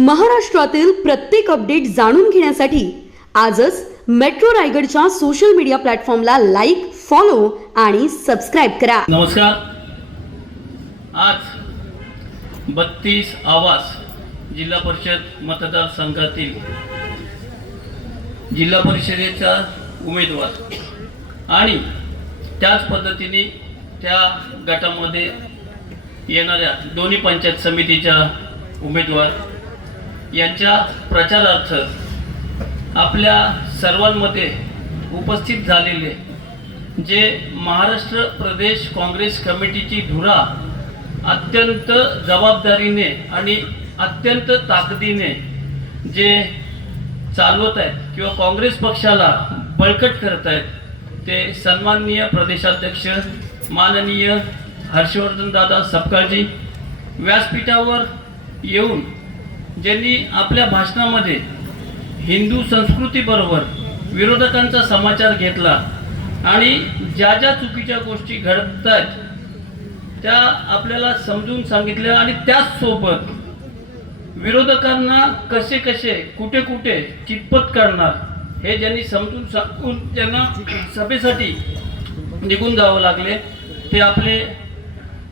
महाराष्ट्रातील प्रत्येक अपडेट जाणून घेण्यासाठी आजच मेट्रो रायगडच्या सोशल मीडिया प्लॅटफॉर्मला लाईक, फॉलो आणि सबस्क्राइब करा. नमस्कार. आज 32 आवास जिल्हा परिषद मतदारसंघातील जिल्हा परिषदेचा उमेदवार आणि त्याच पद्धतीने त्या गटामध्ये येणाऱ्या दोन्ही पंचायत समितीच्या उमेदवार यांच्या प्रचारार्थ आपल्या सर्वांमध्ये उपस्थित झालेले जे महाराष्ट्र प्रदेश काँग्रेस कमिटीची धुरा अत्यंत जबाबदारीने आणि अत्यंत ताकदीने जे चालवत आहेत किंवा काँग्रेस पक्षाला बळकट करत आहेत ते सन्माननीय प्रदेशाध्यक्ष माननीय हर्षवर्धन दादा सपकाळजी व्यासपीठावर येऊन ज्यांनी आपल्या भाषणामध्ये हिंदू संस्कृतीबरोबर विरोधकांचा समाचार घेतला आणि ज्या ज्या चुकीच्या गोष्टी घडत आहेत त्या आपल्याला समजून सांगितल्या आणि त्याचसोबत विरोधकांना कसे कसे कुठे कुठे कितपत करणार हे ज्यांनी समजून सांगून त्यांना सभेसाठी निघून जावं लागले ते आपले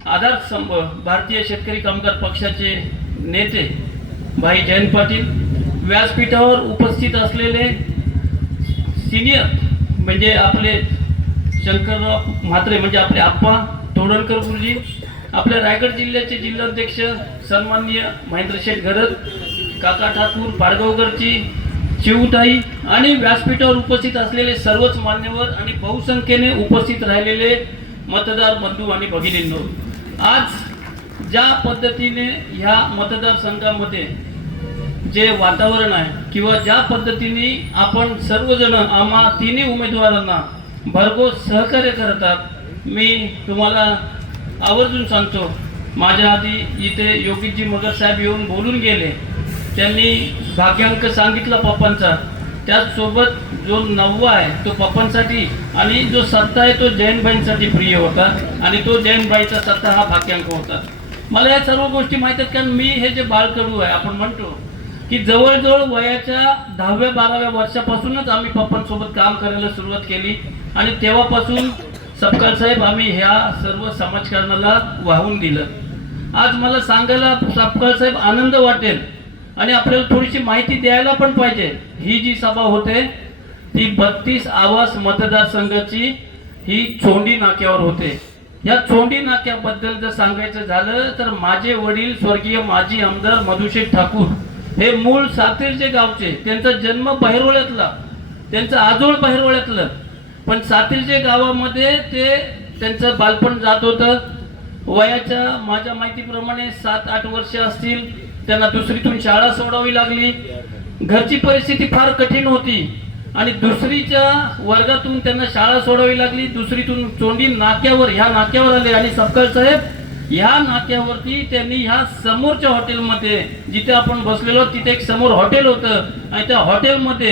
आधारस्तंभ भारतीय शेतकरी कामगार पक्षाचे नेते भाई जयंत पाटील, व्यासपीठावर उपस्थित असलेले सिनियर म्हणजे आपले शंकरराव म्हात्रे म्हणजे आपले आप्पा तोडणकर गुरुजी, आपल्या रायगड जिल्ह्याचे जिल्हाध्यक्ष सन्माननीय महेंद्र शेठ घरत, काका ठाकूर, पाडगावकरची शिवताई आणि व्यासपीठावर उपस्थित असलेले सर्वच मान्यवर आणि बहुसंख्येने उपस्थित राहिलेले मतदार बंधू आणि भगिनींनो, आज ज्या पद्धतीने ह्या मतदारसंघामध्ये जे वातावरण आहे किंवा ज्या पद्धतीने आपण सर्वजण आम्हा तिन्ही उमेदवारांना भरघोस सहकार्य करतात, मी तुम्हाला आवर्जून सांगतो. माझ्या आधी इथे योगीजी मगर साहेब येऊन बोलून गेले, त्यांनी भाग्यांक सांगितला पप्पांचा, त्याचसोबत जो 9 आहे तो पप्पांसाठी आणि जो 7 आहे तो जयंतभाईंसाठी प्रिय होता आणि तो जयंतभाईचा 7 हा भाग्यांक होता. मला या सर्व गोष्टी माहीत आहेत कारण मी हे जे बाळकडू आहे आपण म्हणतो की जवळजवळ वयाच्या 10व्या-12व्या वर्षापासूनच आम्ही पप्पांसोबत काम करायला सुरुवात केली आणि तेव्हापासून सपकाळ साहेब आम्ही ह्या सर्व समाजकारणाला वाहून दिलं. आज मला सांगायला सपकाळ साहेब आनंद वाटेल आणि आपल्याला थोडीशी माहिती द्यायला पण पाहिजे. ही जी सभा होते ती 32 आवास मतदारसंघाची ही चोंडी नाक्यावर होते. या चोंडी नाक्याबद्दल जर सांगायचं झालं तर माझे वडील स्वर्गीय माजी आमदार मधुशेठ ठाकूर हे मूळ सातेरचे गावचे, त्यांचा जन्म बहिरवळ्यातला, त्यांचं आजोळ बहिरवळ्यातलं, पण सातेरचे गावामध्ये ते त्यांचं बालपण जात होतं. वयाच्या माझ्या माहितीप्रमाणे 7-8 वर्ष असतील त्यांना दुसरीतून शाळा सोडावी लागली. घरची परिस्थिती फार कठीण होती आणि दुसरीच्या वर्गातून त्यांना शाळा सोडावी लागली. दुसरीतून चोंडी नाक्यावर ह्या नाक्यावर आले आणि सपकाळ साहेब ह्या नाक्यावरती त्यांनी ह्या समोरच्या हॉटेलमध्ये जिथे आपण बसलेलो तिथे एक समोर हॉटेल होतं आणि त्या हॉटेलमध्ये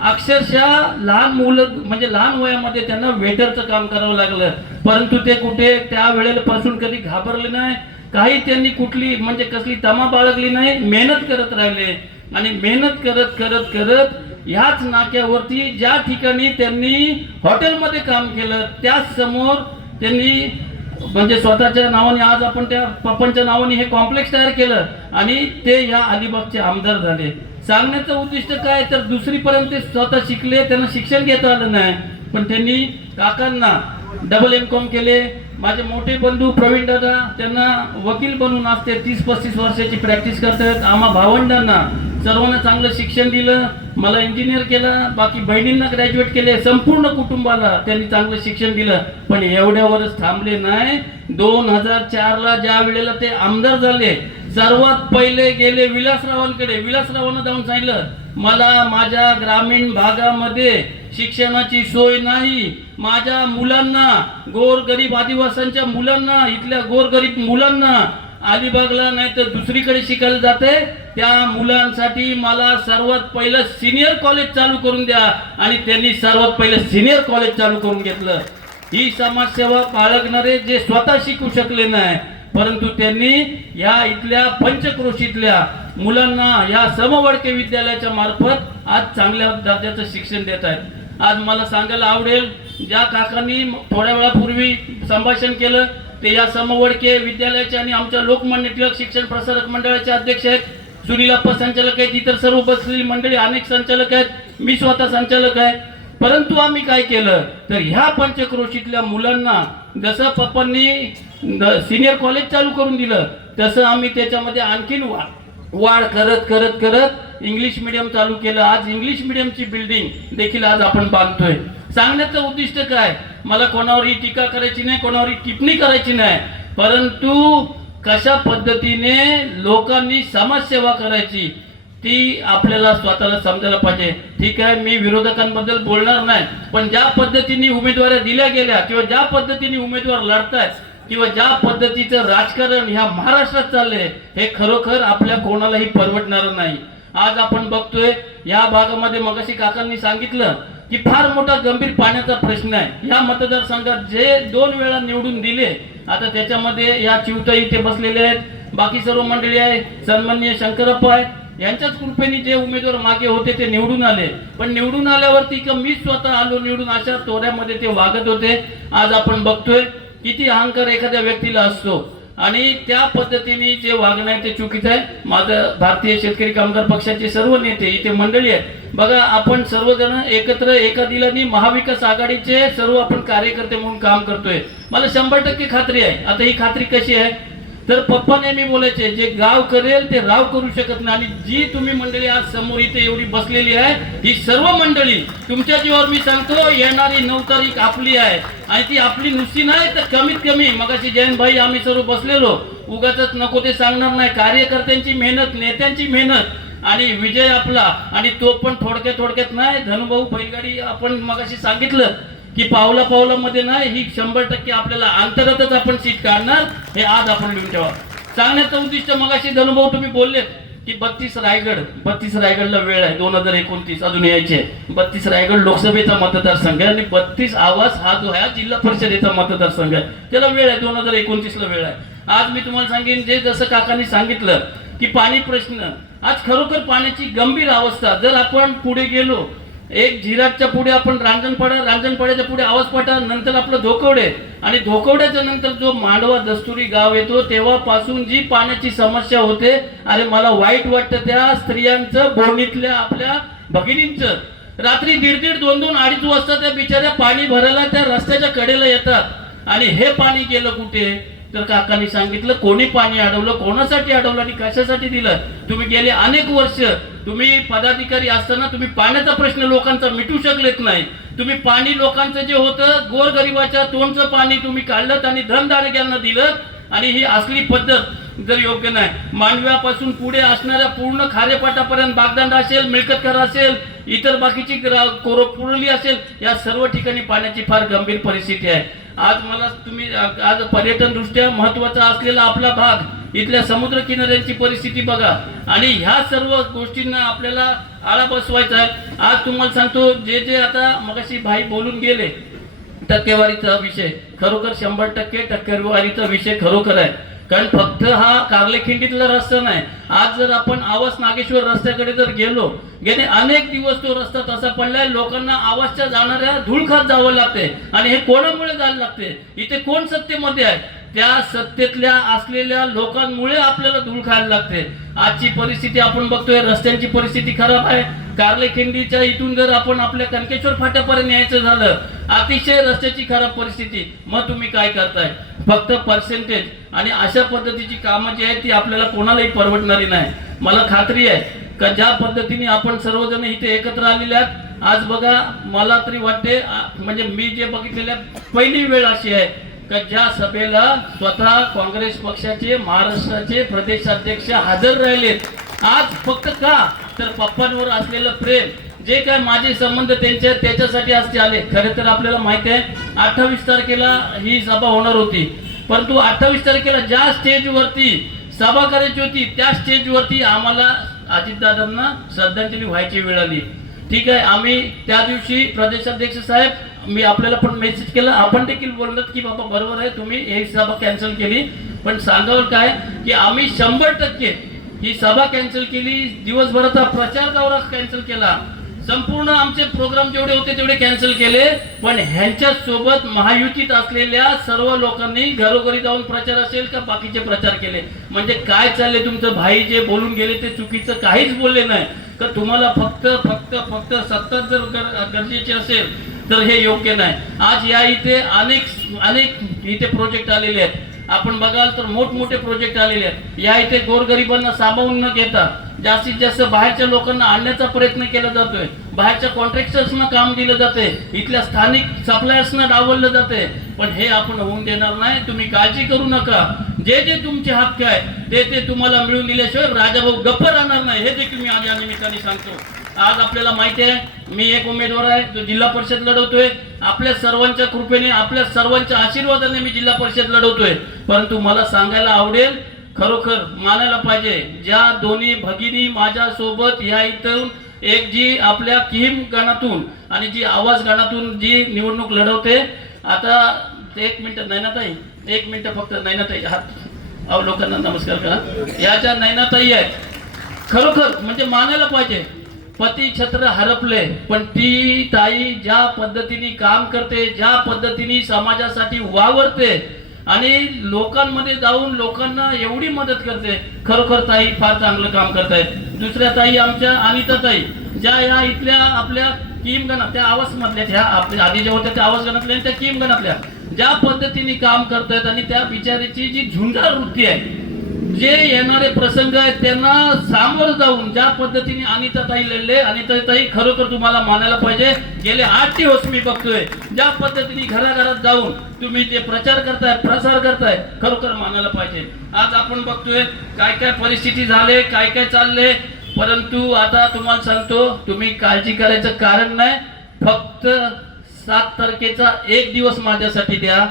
अक्षरशः लहान मुलं म्हणजे लहान वयामध्ये त्यांना वेटरचं काम करावं लागलं, परंतु ते कुठे त्या वेळेपासून कधी घाबरले नाही, काही त्यांनी कुठली म्हणजे कसली तमा बाळगली नाही, मेहनत करत राहिले आणि मेहनत करत करत करत ह्याच नाक्यावरती ज्या ठिकाणी त्यांनी हॉटेलमध्ये काम केलं त्याच समोर त्यांनी म्हणजे स्वतःच्या नावाने आज आपण त्या पप्पांच्या नावाने हे कॉम्प्लेक्स तयार केलं आणि ते या अलिबागचे आमदार झाले. सांगण्याचं उद्दिष्ट काय तर दुसरीपर्यंत ते स्वतः शिकले, त्यांना शिक्षण घेता आलं नाही, पण त्यांनी काकांना डबल.M.Com केले. माझे मोठे बंधू प्रवीण दादा त्यांना वकील बनून आज ते 30-35 वर्षाची प्रॅक्टिस करतात. आम्हा भावंडांना सर्वांना चांगलं शिक्षण दिलं, मला इंजिनियर केलं, बाकी बहिणींना ग्रॅज्युएट केले, संपूर्ण कुटुंबाला त्यांनी चांगलं शिक्षण दिलं. पण एवढ्यावरच थांबले नाही. 2004ला ज्या वेळेला ते आमदार झाले सर्वात पहिले गेले विलासरावांकडे. विलासरावांना जाऊन सांगितलं मला माझ्या ग्रामीण भागामध्ये शिक्षणाची सोय नाही, माझ्या मुलांना गोरगरीब आदिवासींच्या मुलांना इथल्या गोरगरीब मुलांना अलिबागला नाही तर दुसरीकडे शिकायला जाते, त्या मुलांसाठी मला सर्वात पहिलं सिनियर कॉलेज चालू करून द्या आणि त्यांनी सर्वात पहिलं सिनियर कॉलेज चालू करून घेतलं. ही समाजसेवा बाळगणारे जे स्वतः शिकू शकले नाही परंतु त्यांनी या इथल्या पंचक्रोशीतल्या मुलांना या समवडके विद्यालयाच्या मार्फत आज चांगल्या दर्जाचं शिक्षण देत आहेत. आज मला सांगायला आवडेल, ज्या काकांनी थोड्या वेळापूर्वी संभाषण केलं ते या समवडके विद्यालयाचे आणि आमच्या लोकमान्य टिळक शिक्षण प्रसारक मंडळाचे अध्यक्ष आहेत. सुनील अप्पा संचालक आहेत, इतर सर्व बसलेली मंडळी अनेक संचालक आहेत, मी स्वतः संचालक आहे. परंतु आम्ही काय केलं तर ह्या पंचक्रोशीतल्या मुलांना जसं पप्पांनी सिनियर कॉलेज चालू करून दिलं तसं आम्ही त्याच्यामध्ये आणखीन वाढ करत करत करत इंग्लिश मिडियम चालू केलं. आज इंग्लिश मिडियमची बिल्डिंग देखील आज आपण बांधतोय. सांगण्याचं उद्दिष्ट काय, मला कोणावरही टीका करायची नाही, कोणावरही टिप्पणी करायची नाही, परंतु कशा पद्धतीने लोकांनी समाजसेवा करायची ती आपल्याला स्वतःला समजायला पाहिजे. ठीक आहे, मी विरोधकांबद्दल बोलणार नाही, पण ज्या पद्धतीने उमेदवाऱ्या दिल्या गेल्या किंवा ज्या पद्धतीने उमेदवार लढतायत किंवा ज्या पद्धतीचं राजकारण ह्या महाराष्ट्रात चाललंय हे खरोखर आपल्या कोणालाही परवडणार नाही. आज आपण बघतोय या भागामध्ये मगाशी काकांनी सांगितलं की फार मोठा गंभीर पाण्याचा प्रश्न आहे. या मतदारसंघात जे 2 वेळा निवडून दिले, आता त्याच्यामध्ये या चिवताई इथे बसलेले आहेत, बाकी सर्व मंडळी आहे, सन्माननीय शंकरप्पा आहेत, यांच्याच कृपेने जे उमेदवार मागे होते ते निवडून आले. पण निवडून आल्यावरती का मी स्वतः आलो निवडून अशा तोऱ्यामध्ये ते वागत होते. आज आपण बघतोय किती अहंकार एखाद्या व्यक्तीला असतो आणि त्या पद्धतीने जे वागणं आहे ते चुकीचं आहे. माझं भारतीय शेतकरी कामगार पक्षाचे सर्व नेते इथे मंडळी आहेत बघा, आपण सर्वजण एकत्र एका दिलाने महाविकास आघाडीचे सर्व आपण कार्यकर्ते म्हणून काम करतोय. मला 100% खात्री आहे. आता ही खात्री कशी आहे तर पप्पा नेहमी बोलायचे, जे गाव करेल ते राव करू शकत नाही. आणि जी तुम्ही मंडळी आज समोर इथे एवढी बसलेली आहे ही सर्व मंडळी तुमच्या जीवावर मी सांगतो येणारी 9 तारीख आपली आहे आणि ती आपली नुसती नाही तर कमीत कमी मगाशी जयंत भाई आम्ही सर्व बसलेलो उगाच नको ते सांगणार नाही. कार्यकर्त्यांची मेहनत, नेत्यांची मेहनत आणि विजय आपला, आणि तो पण थोडक्यात नाही. धनुभाऊ बैलगाडी आपण मगाशी सांगितलं की पावला पावलामध्ये नाही, ही 100% आपल्याला अंतरातच आपण सीट काढणार. हे आज आपण लिहून ठेवा. सांगण्याचं उद्दिष्ट मगाशी धनुभाऊ तुम्ही बोलले की 32 रायगडला वेळ आहे 2029 अजून यायचे. 32 रायगड लोकसभेचा मतदारसंघ आहे आणि 32 आवास हा जो आहे जिल्हा परिषदेचा मतदारसंघ आहे, त्याला वेळ आहे 2029 ला वेळ आहे. आज मी तुम्हाला सांगेन जे जसं काकांनी सांगितलं की पाणी प्रश्न, आज खरोखर पाण्याची गंभीर अवस्था. जर आपण पुढे गेलो एक झिराटच्या पुढे आपण रांजणपाड्याच्या पुढे आवाजपाटा, नंतर आपलं धोकवडे आणि धोकवड्याच्या नंतर जो मांडवा दस्तुरी गाव येतो तेव्हापासून जी पाण्याची समस्या होते, अरे मला वाईट वाटतं त्या स्त्रियांचं, बोर्णीतल्या आपल्या भगिनींचं. रात्री 1:30, 2-2, 2:30 वाजता त्या बिचाऱ्या पाणी भरायला त्या रस्त्याच्या कडेला येतात आणि हे पाणी गेलं कुठे तर काकांनी सांगितलं कोणी पाणी अडवलं, कोणासाठी अडवलं आणि कशासाठी दिलं. तुम्ही गेले अनेक वर्ष तुम्ही पदाधिकारी असताना तुम्ही पाण्याचा प्रश्न लोकांचा मिटू शकलेत नाही. तुम्ही पाणी लोकांचं जे होतं गोरगरिबाच्या तोंडचं पाणी तुम्ही काढलं आणि धनदारग्यांना दिलं आणि ही असली पद्धत जर योग्य नाही. मांडव्यापासून पुढे असणाऱ्या पूर्ण खारेपाटापर्यंत बागदांडा असेल, मिळकतकर असेल, इतर बाकीची कोरपुरली असेल, या सर्व ठिकाणी पाण्याची फार गंभीर परिस्थिती आहे. आज मला तुम्ही आज पर्यटन दृष्ट्या महत्वाचा असलेला आपला भाग, इथल्या समुद्र किनाऱ्यांची परिस्थिती बघा आणि ह्या सर्व गोष्टींना आपल्याला आळा बसवायचा आहे. आज तुम्हाला सांगतो जे आता मगाशी भाई बोलून गेले टक्केवारीचा विषय, खरोखर 100% टक्केवारीचा विषय खरोखर आहे. कारण फक्त हा कार्लेखिंडीतला रस्ता नाही. आज जर आपण आवास नागेश्वर रस्त्याकडे जर गेले अनेक दिवस तो रस्ता तसा पडलाय, लोकांना आवासच्या जाणाऱ्या धूळखात जावं लागते आणि हे कोणामुळे जायला लागते, इथे कोण सत्तेमध्ये आहे, त्या सत्तेतल्या असलेल्या लोकांमुळे आपल्याला धूळ खायला लागते. आजची परिस्थिती आपण बघतोय, रस्त्यांची परिस्थिती खराब आहे. कार्लेखिंडीच्या इथून जर आपण आपल्या कनकेश्वर फाट्यापर्यंत यायचं झालं, अतिशय रस्त्याची खराब परिस्थिती. मग तुम्ही काय करताय, फक्त पर्सेंटेज आणि अशा पद्धतीची कामं जी आहेत ती आपल्याला कोणालाही परवडणारी नाही. मला खात्री आहे का ज्या पद्धतीने आपण सर्वजण इथे एकत्र आलेले आहात, आज बघा मला तरी वाटते म्हणजे मी जे बघितलेल्या पहिली वेळ अशी आहे का ज्या सभेला स्वतः काँग्रेस पक्षाचे महाराष्ट्राचे प्रदेशाध्यक्ष हजर राहिलेत. आज फक्त का तर पप्पांवर असलेलं प्रेम, जे काय माझे संबंध त्याच्यासाठी आज ते आले. खरे तर आपल्याला माहिती आहे 28 तारखेला ही सभा होणार होती, परंतु 28 तारखेला ज्या स्टेजवरती सभा करायची होती त्या स्टेजवरती आम्हाला अजितदादांना श्रद्धांजली व्हायची वेळ आली. ठीक आहे, आम्ही त्या दिवशी प्रदेशाध्यक्ष साहेब मी आपल्याला पण मेसेज केला, आपण देखील बोललो की बाबा बरोबर आहे तुम्ही ही सभा कॅन्सल केली, पण सांगावं काय की आम्ही 100% ही सभा कॅन्सल केली, दिवसभराचा प्रचार दौरा कॅन्सल केला, संपूर्ण आमचे प्रोग्राम जेवढे होते तेवढे कॅन्सल केले. पण ह्यांच्या सोबत महायुतीत असलेल्या सर्व लोकांनी घरोघरी जाऊन प्रचार असेल का बाकीचे प्रचार केले. म्हणजे काय चालले तुमचं? भाई जे बोलून गेले ते चुकीचं काहीच बोलले नाही. तर तुम्हाला फक्त फक्त फक्त सत्ता जर गरजेची असेल तर हे योग्य नाही. आज या इथे अनेक इथे प्रोजेक्ट आलेले आहेत. आपण बघाल तर मोठमोठे प्रोजेक्ट आलेले आहेत. या इथे गोरगरिबांना सामावून न घेता जास्तीत जास्त बाहेरच्या लोकांना आणण्याचा प्रयत्न केला जातोय. बाहेरच्या कॉन्ट्रॅक्टर्सना काम दिलं जाते, इथल्या स्थानिक सप्लायर्सना डावललं जाते. पण हे आपण होऊन देणार नाही. तुम्ही काळजी करू नका. जे जे तुमचे हक्क आहे ते तुम्हाला मिळून दिल्याशिवाय राजाभाऊ गप्प राहणार नाही. हे देखील मी आज या निमित्ताने सांगतो. आज आपल्याला माहिती आहे मी एक उमेदवार आहे जो जिल्हा परिषद लढवतोय. आपल्या सर्वांच्या कृपेने, आपल्या सर्वांच्या आशीर्वादाने मी जिल्हा परिषद लढवतोय. परंतु मला सांगायला आवडेल, खरोखर मानायला पाहिजे, ज्या दोन्ही भगिनी माझ्या सोबत या इथून एक जी आपल्या किहीम गणातून आणि जी आवाज गणातून जी निवडणूक लढवते. आता एक मिनिट नैनाताई, एक मिनिट फक्त नैनाताई हात लोकांना नमस्कार करा. याच्या नैनाताई आहेत. खरोखर म्हणजे मानायला पाहिजे. पती छत्र हरपले पण ती ताई ज्या पद्धतीने काम करते, ज्या पद्धतीने समाजासाठी वावरते आणि लोकांमध्ये जाऊन लोकांना एवढी मदत करते, खरोखर ताई फार चांगलं काम करतायत. दुसऱ्या ताई आमच्या अनिता ताई, ज्या या इथल्या आपल्या किम गणात, त्या आवाज मधल्या, ह्या आपल्या आधी ज्या होत्या त्या आवाज गणातल्या, त्या किम गणातल्या ज्या पद्धतीने काम करतायत आणि त्या बिचारीची जी झुंजार वृत्ती आहे, जे येणारे प्रसंग आहेत त्यांना सामोरं जाऊन ज्या पद्धतीने अनिताताई लढले, अनिताताई खरोखर तुम्हाला मानायला पाहिजे. गेले 8 दिवस मी बघतोय ज्या पद्धतीने घराघरात जाऊन तुम्ही ते प्रचार करताय, प्रसार करताय, खरोखर मानायला पाहिजे. आज आपण बघतोय काय काय परिस्थिती झाले, काय काय चालले. परंतु आता तुम्हाला सांगतो, तुम्ही काळजी करायचं कारण नाही. फक्त 7 तारखेचा एक दिवस माझ्यासाठी द्या,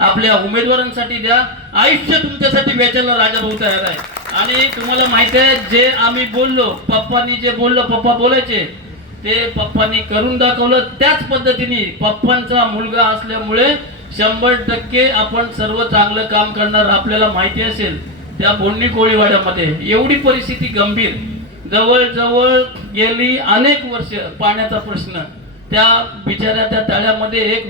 आपल्या उमेदवारांसाठी द्या. आयुष्य तुमच्यासाठी वेचायला राजाभाऊ तयार आहे. आणि तुम्हाला माहिती आहे, जे आम्ही बोललो, पप्पांनी जे बोललो, पप्पा बोलायचे ते पप्पांनी करून दाखवलं. त्याच पद्धतीने पप्पांचा मुलगा असल्यामुळे 100% आपण सर्व चांगलं काम करणार. आपल्याला माहिती असेल त्या बोंडी कोळीवाड्यामध्ये एवढी परिस्थिती गंभीर, जवळजवळ गेली अनेक वर्ष पाण्याचा प्रश्न. त्या बिचाऱ्या त्या तळ्यामध्ये एक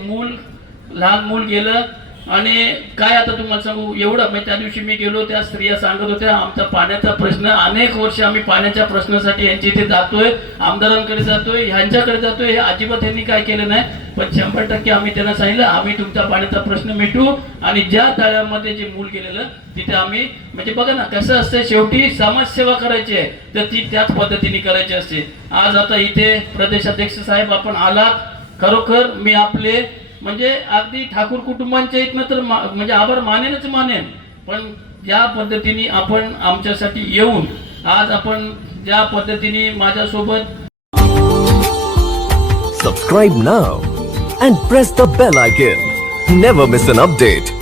लहान मूल गेलं. आणि काय आता तुम्हाला सांगू, एवढं म्हणजे त्या दिवशी मी गेलो, त्या स्त्रिया सांगत होत्या आमचा पाण्याचा प्रश्न, अनेक वर्ष आम्ही पाण्याच्या प्रश्नासाठी यांच्या इथे जातोय, आमदारांकडे जातोय, ह्यांच्याकडे जातोय. हे अजिबात यांनी काय केलं नाही. पण 100% आम्ही त्यांना सांगितलं आम्ही तुमचा पाण्याचा प्रश्न मिटवू. आणि ज्या तळ्यामध्ये जे मूल गेलेलं तिथे आम्ही, म्हणजे बघा ना कसं असतं, शेवटी समाजसेवा करायची आहे तर ती त्याच पद्धतीने करायची असते. आज आता इथे प्रदेशाध्यक्ष साहेब आपण आलात, खरोखर मी आपले म्हणजे अगदी ठाकूर कुटुंबांच्या इथनं तर म्हणजे आभार मानेनच मानेन. पण ज्या पद्धतीने आपण आमच्यासाठी येऊन आज आपण ज्या पद्धतीने माझ्यासोबत. Subscribe now and press the bell icon. Never miss an update.